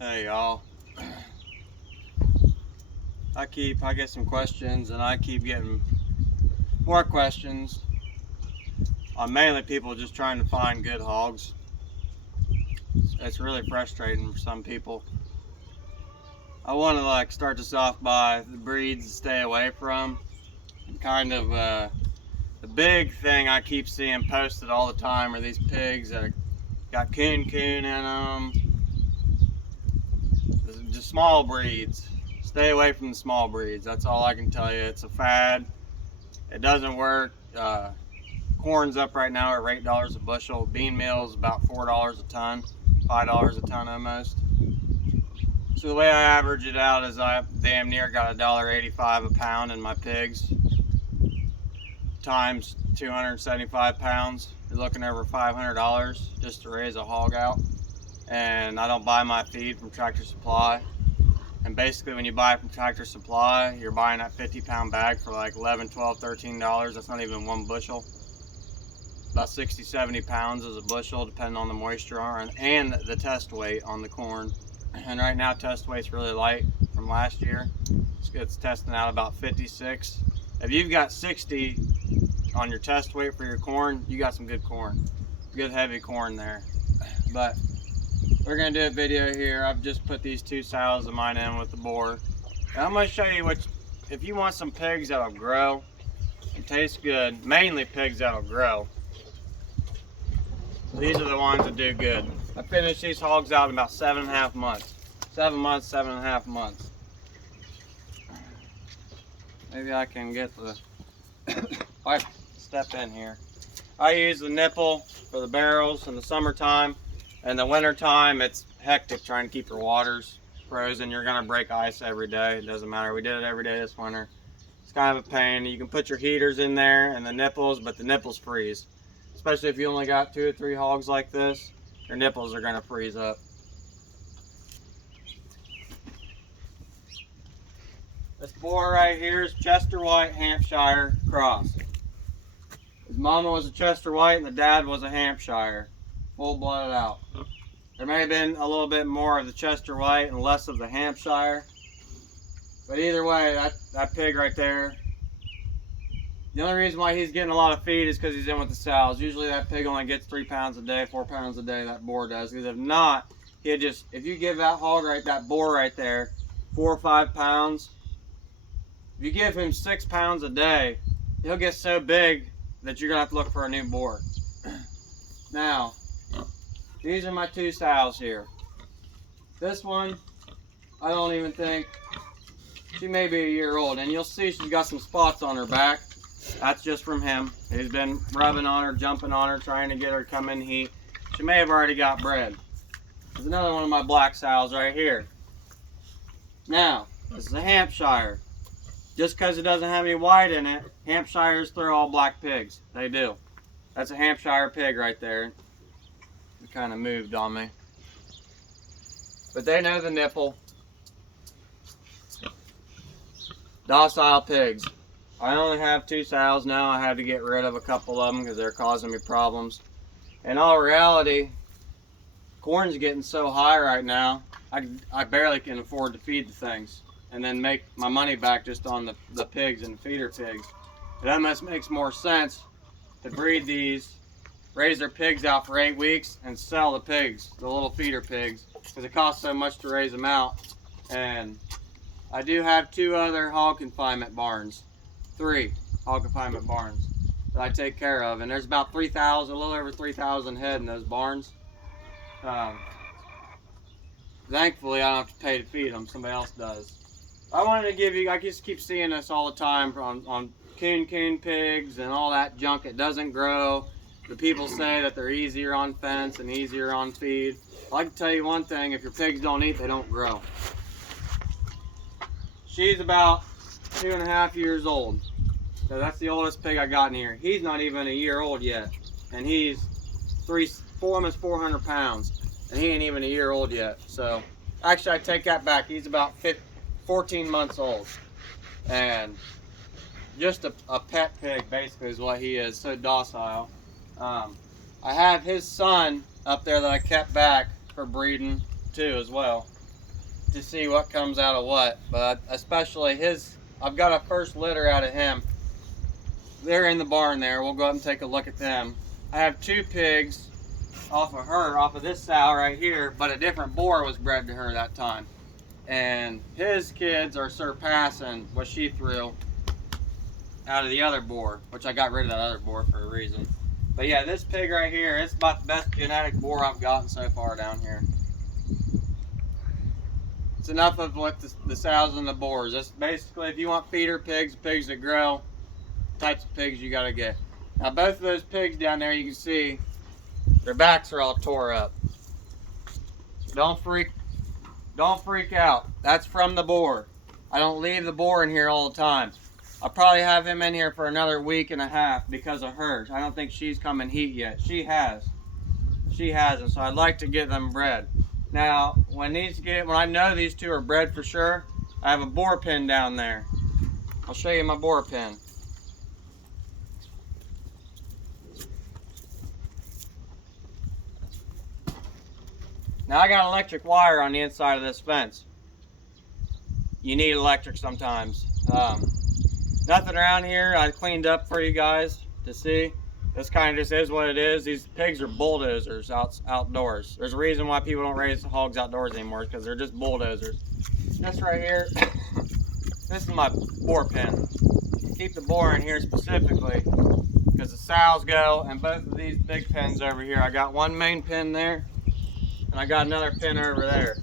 Hey y'all, I get some questions and I keep getting more questions on mainly people just trying to find good hogs. It's really frustrating for some people. I want to start this off by the breeds to stay away from. Kind of the big thing I keep seeing posted all the time are these pigs that got coon in them. Just small breeds. Stay away from the small breeds. That's all I can tell you. It's a fad. It doesn't work. Corn's up right now at $8 a bushel. Bean meal is about $4 a ton, $5 a ton almost. So the way I average it out is I damn near got $1.85 a pound in my pigs, times 275 pounds. You're looking over $500 just to raise a hog out. And I don't buy my feed from Tractor Supply. And basically when you buy it from Tractor Supply, you're buying that 50-pound bag for like $11, $12, $13. That's not even one bushel. About 60, 70 pounds is a bushel, depending on the moisture and the test weight on the corn. And right now test weight's really light from last year. It's testing out about 56. If you've got 60 on your test weight for your corn, you got some good corn. Good heavy corn there. But we're gonna do a video here. I've just put these two sows of mine in with the boar. And I'm gonna show you if you want some pigs that'll grow and taste good, mainly pigs that'll grow. These are the ones that do good. I finished these hogs out in about 7.5 months. 7 months, 7.5 months. Maybe I can get the, if I step in here. I use the nipple for the barrels in the summertime. In the wintertime, it's hectic trying to keep your waters frozen. You're gonna break ice every day. It doesn't matter. We did it every day this winter. It's kind of a pain. You can put your heaters in there and the nipples, but the nipples freeze. Especially if you only got 2 or 3 hogs like this, your nipples are going to freeze up. This boar right here is Chester White Hampshire cross. His mama was a Chester White and the dad was a Hampshire, full-blooded out. There may have been a little bit more of the Chester White and less of the Hampshire, but either way, that pig right there, the only reason why he's getting a lot of feed is because he's in with the sows. Usually that pig only gets 3 pounds a day, 4 pounds a day, that boar does. Because if not, if you give that hog that boar right there, 4 or 5 pounds, if you give him 6 pounds a day, he'll get so big that you're going to have to look for a new boar. Now, these are my 2 sows here. This one, I don't even think, she may be a year old. And you'll see she's got some spots on her back. That's just from him. He's been rubbing on her, jumping on her, trying to get her to come in heat. She may have already got bred. There's another one of my black sows right here. Now, this is a Hampshire. Just because it doesn't have any white in it, Hampshires throw all black pigs. They do. That's a Hampshire pig right there. It kind of moved on me. But they know the nipple. Docile pigs. I only have 2 sows now. I had to get rid of a couple of them because they're causing me problems. In all reality, corn's getting so high right now, I barely can afford to feed the things and then make my money back just on the pigs and the feeder pigs. It almost makes more sense to breed these, raise their pigs out for 8 weeks and sell the pigs, the little feeder pigs, because it costs so much to raise them out. And I do have 2 other hog confinement barns. 3 hog confinement barns that I take care of, and there's about 3,000, a little over 3,000 head in those barns. Thankfully, I don't have to pay to feed them; somebody else does. I wanted to give you, I just keep seeing this all the time on coon pigs and all that junk. It doesn't grow. The people say that they're easier on fence and easier on feed. I can tell you one thing: if your pigs don't eat, they don't grow. She's about 2.5 years old. So that's the oldest pig I got in here. He's not even a year old yet. And he's almost 400 pounds. And he ain't even a year old yet. So actually I take that back. He's about 14 months old. And just a pet pig basically is what he is. So docile. I have his son up there that I kept back for breeding too as well, to see what comes out of what. But especially I've got a first litter out of him. They're in the barn there. We'll go up and take a look at them. I have 2 pigs off of this sow right here, but a different boar was bred to her that time. And his kids are surpassing what she threw out of the other boar, which I got rid of that other boar for a reason. But yeah, this pig right here, it's about the best genetic boar I've gotten so far down here. It's enough of what the sows and the boars. That's basically, if you want feeder pigs, pigs that grow, types of pigs you gotta get. Now both of those pigs down there, you can see their backs are all tore up. Don't freak out. That's from the boar. I don't leave the boar in here all the time. I'll probably have him in here for another week and a half because of her. I don't think she's come in heat yet. She has. She hasn't, so I'd like to get them bred. Now, when I know these 2 are bred for sure, I have a boar pen down there. I'll show you my boar pen. Now I got electric wire on the inside of this fence. You need electric sometimes. Nothing around here I cleaned up for you guys to see. This kind of just is what it is. These pigs are bulldozers outdoors. There's a reason why people don't raise hogs outdoors anymore, because they're just bulldozers. This right here, this is my boar pen. Keep the boar in here specifically because the sows go, and both of these big pens over here, I got one main pen there, and I got another pin over there.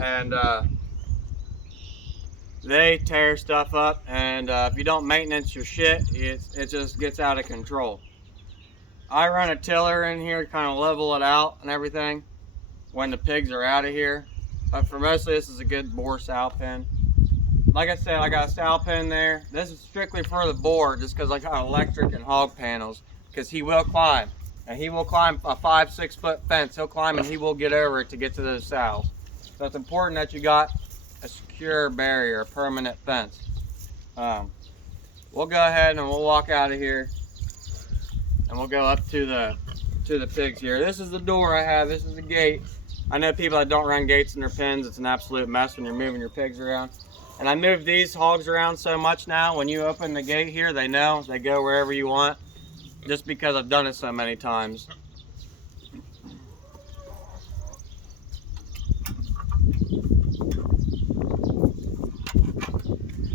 And they tear stuff up, and if you don't maintenance your shit, it just gets out of control. I run a tiller in here to kind of level it out and everything when the pigs are out of here. But for mostly, this is a good boar sow pen. Like I said, I got a sow pen there. This is strictly for the boar, just because I got electric and hog panels, because he will climb. And he will climb a 5-6 foot fence. He'll climb and he will get over it to get to those sows. So it's important that you got a secure barrier, a permanent fence. We'll go ahead and we'll walk out of here, and we'll go up to the pigs here. This is the door I have. This is the gate. I know people that don't run gates in their pens. It's an absolute mess when you're moving your pigs around. And I move these hogs around so much now. When you open the gate here, they know they go wherever you want, just because I've done it so many times.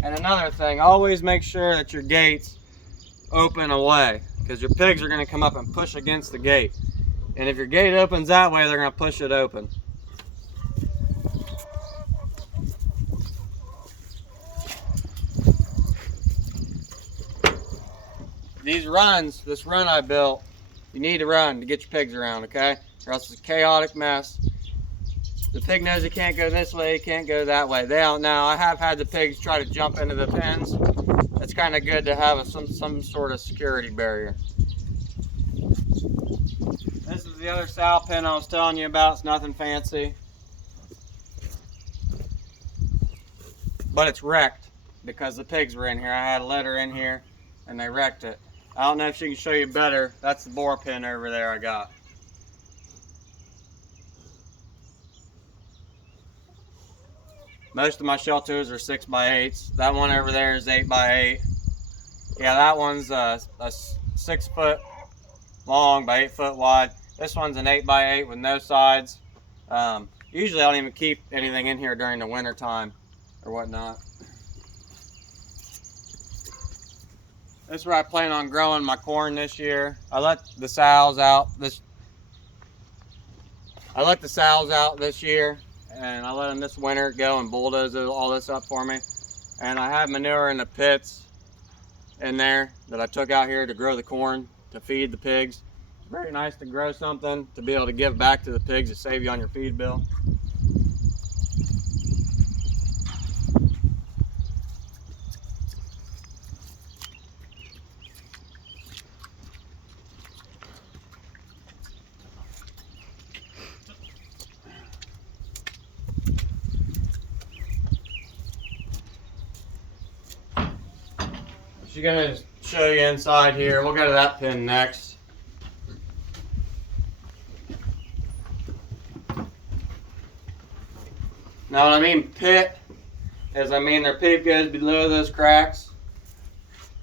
And another thing, always make sure that your gates open away, because your pigs are going to come up and push against the gate. And if your gate opens that way, they're going to push it open. This run I built, you need to run to get your pigs around, okay? Or else it's a chaotic mess. The pig knows he can't go this way, he can't go that way. They don't know. I have had the pigs try to jump into the pens. It's kind of good to have some sort of security barrier. This is the other sow pen I was telling you about. It's nothing fancy, but it's wrecked because the pigs were in here. I had a litter in here and they wrecked it. I don't know if she can show you better. That's the boar pen over there I got. Most of my shelters are 6x8s. That one over there is 8x8. Yeah, that one's a 6 foot long by 8 foot wide. This one's an 8x8 with no sides. Usually I don't even keep anything in here during the winter time or whatnot. This is where I plan on growing my corn this year. I let the sows out this year, and I let them this winter go and bulldoze all this up for me. And I have manure in the pits in there that I took out here to grow the corn to feed the pigs. It's very nice to grow something to be able to give back to the pigs to save you on your feed bill. She's gonna show you inside here. We'll go to that pen next. Now when I mean pit, is I mean their poop goes below those cracks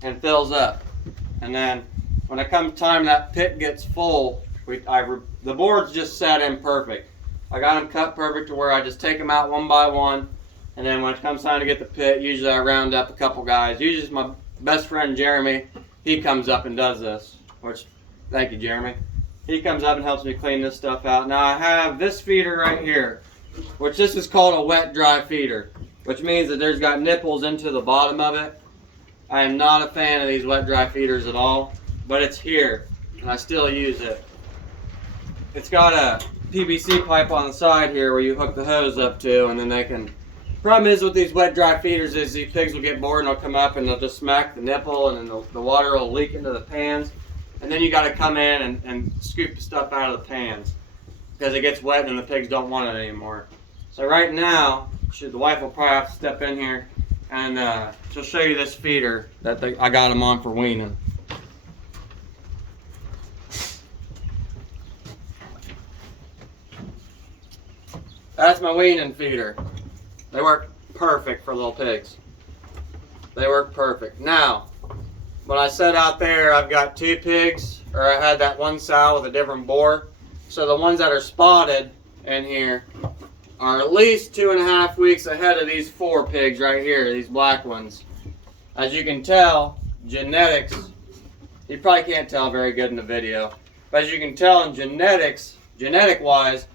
and fills up. And then when it comes time that pit gets full, the board's just set in perfect. I got them cut perfect to where I just take them out one by one. And then when it comes time to get the pit, usually I round up a couple guys. Usually it's my best friend Jeremy. He comes up and does this, which, thank you, Jeremy. He comes up and helps me clean this stuff out. Now I have this feeder right here, which this is called a wet dry feeder, which means that there's got nipples into the bottom of it. I am not a fan of these wet dry feeders at all, but it's here and I still use it. It's got a PVC pipe on the side here where you hook the hose up to, and then they can. Problem is with these wet dry feeders is these pigs will get bored and they'll come up and they'll just smack the nipple, and then the water will leak into the pans, and then you got to come in and scoop the stuff out of the pans because it gets wet and the pigs don't want it anymore. So right now, the wife will probably have to step in here and she'll show you this feeder that I got them on for weaning. That's my weaning feeder. They work perfect for little pigs. They work perfect. Now, when I said out there I've got 2 pigs, or I had that one sow with a different boar, so the ones that are spotted in here are at least 2.5 weeks ahead of these 4 pigs right here, these black ones. As you can tell, genetics, you probably can't tell very good in the video, but as you can tell in genetic-wise,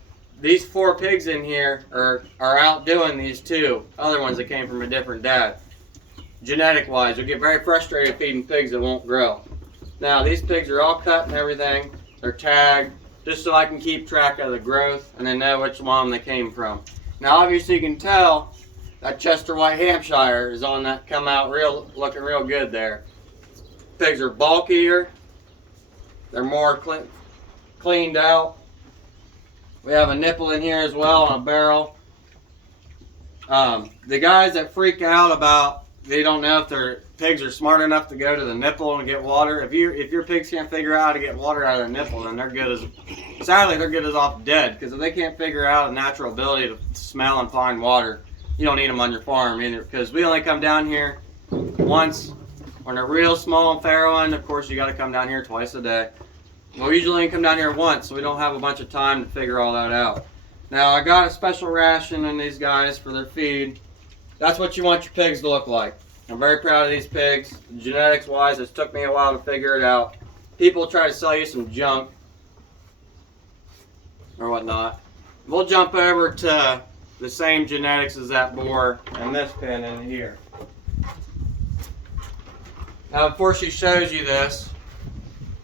these 4 pigs in here are outdoing these 2 other ones that came from a different dad. Genetic-wise, you'll get very frustrated feeding pigs that won't grow. Now, these pigs are all cut and everything. They're tagged, just so I can keep track of the growth and then know which one they came from. Now, obviously, you can tell that Chester White Hampshire is on that, come out looking real good there. Pigs are bulkier. They're more cleaned out. We have a nipple in here as well on a barrel. The guys that freak out about they don't know if their pigs are smart enough to go to the nipple and get water. If your pigs can't figure out how to get water out of their nipple, then they're good as off dead. Because if they can't figure out a natural ability to smell and find water, you don't need them on your farm either. Because we only come down here once when they're real small and farrowing. Of course, you got to come down here twice a day. We usually only come down here once, so we don't have a bunch of time to figure all that out. Now, I got a special ration in these guys for their feed. That's what you want your pigs to look like. I'm very proud of these pigs. Genetics-wise, it took me a while to figure it out. People try to sell you some junk or whatnot. We'll jump over to the same genetics as that boar and this pen in here. Now, before she shows you this,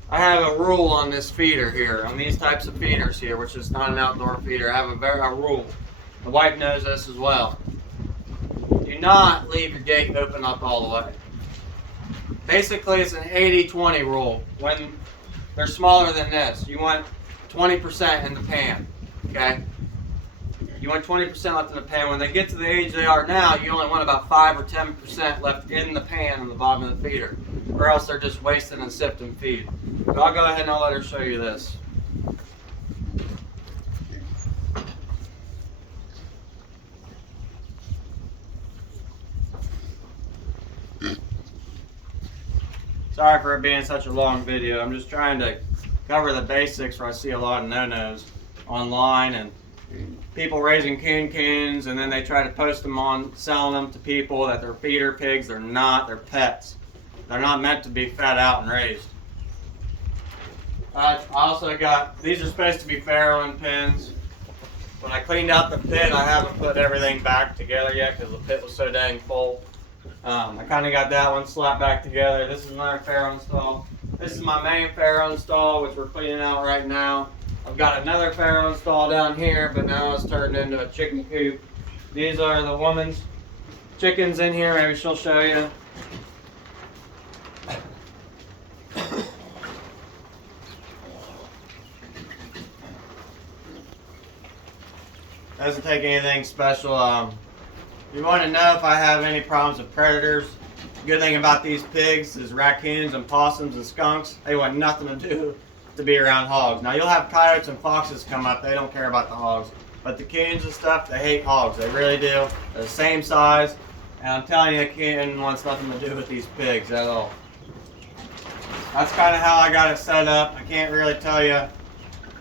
I have a rule on this feeder here, on these types of feeders here, which is not an outdoor feeder. I have a rule. The wife knows this as well. Do not leave your gate open up all the way. Basically, it's an 80-20 rule. When they're smaller than this, you want 20% in the pan, okay? You want 20% left in the pan. When they get to the age they are now, you only want about 5 or 10% left in the pan on the bottom of the feeder, or else they're just wasting and sifting feed. But I'll go ahead and I'll let her show you this. Sorry for it being such a long video. I'm just trying to cover the basics where I see a lot of no-nos online and people raising coons and then they try to post them on, selling them to people that they're feeder pigs. They're not. They're pets. They're not meant to be fed out and raised. I also got, these are supposed to be farrowing pens. When I cleaned out the pit, I haven't put everything back together yet because the pit was so dang full. I kind of got that one slapped back together. This is another farrowing stall. This is my main farrowing stall, which we're cleaning out right now. I've got another farrowing stall down here, but now it's turned into a chicken coop. These are the woman's chickens in here. Maybe she'll show you. Doesn't take anything special. You want to know if I have any problems with predators. The good thing about these pigs is raccoons and possums and skunks, they want nothing to do to be around hogs. Now you'll have coyotes and foxes come up, they don't care about the hogs. But the coons and stuff, they hate hogs. They really do. They're the same size. And I'm telling you, a coon wants nothing to do with these pigs at all. That's kind of how I got it set up. I can't really tell you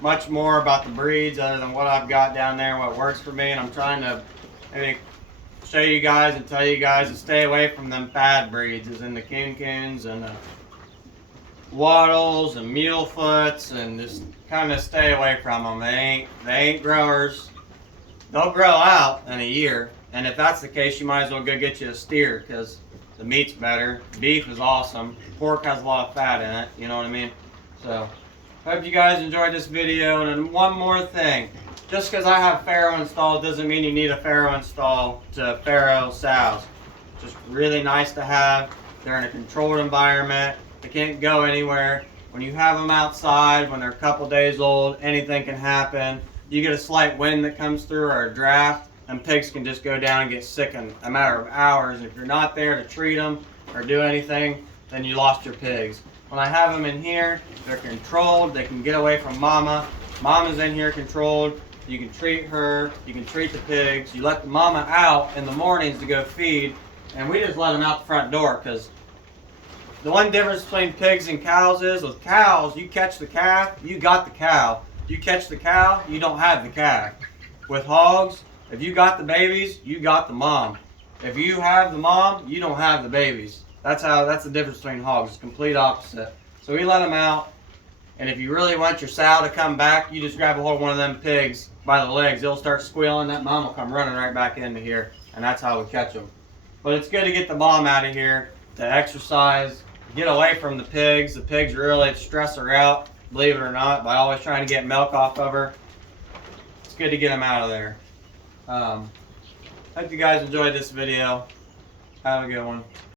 much more about the breeds other than what I've got down there and what works for me. And I'm trying to maybe show you guys and tell you guys to stay away from them bad breeds, as in the coons and wattles and mulefoots, and just kind of stay away from them. They ain't growers. They'll grow out in a year, and if that's the case, you might as well go get you a steer, because the meat's better. Beef is awesome. Pork has a lot of fat in it, you know what I mean? So, hope you guys enjoyed this video. And then one more thing. Just because I have farrow installed doesn't mean you need a farrow installed to farrow sows. Just really nice to have. They're in a controlled environment. They can't go anywhere. When you have them outside, when they're a couple days old, anything can happen. You get a slight wind that comes through or a draft, and pigs can just go down and get sick in a matter of hours. If you're not there to treat them or do anything, then you lost your pigs. When I have them in here, they're controlled. They can get away from mama. Mama's in here controlled. You can treat her. You can treat the pigs. You let the mama out in the mornings to go feed, and we just let them out the front door, because the one difference between pigs and cows is, with cows, you catch the calf, you got the cow. You catch the cow, you don't have the calf. With hogs, if you got the babies, you got the mom. If you have the mom, you don't have the babies. That's the difference between hogs. It's complete opposite. So we let them out, and if you really want your sow to come back, you just grab a hold of one of them pigs by the legs. They'll start squealing. That mom will come running right back into here, and that's how we catch them. But it's good to get the mom out of here to exercise, get away from the pigs. The pigs really stress her out, believe it or not, by always trying to get milk off of her. It's good to get them out of there. Hope you guys enjoyed this video. Have a good one.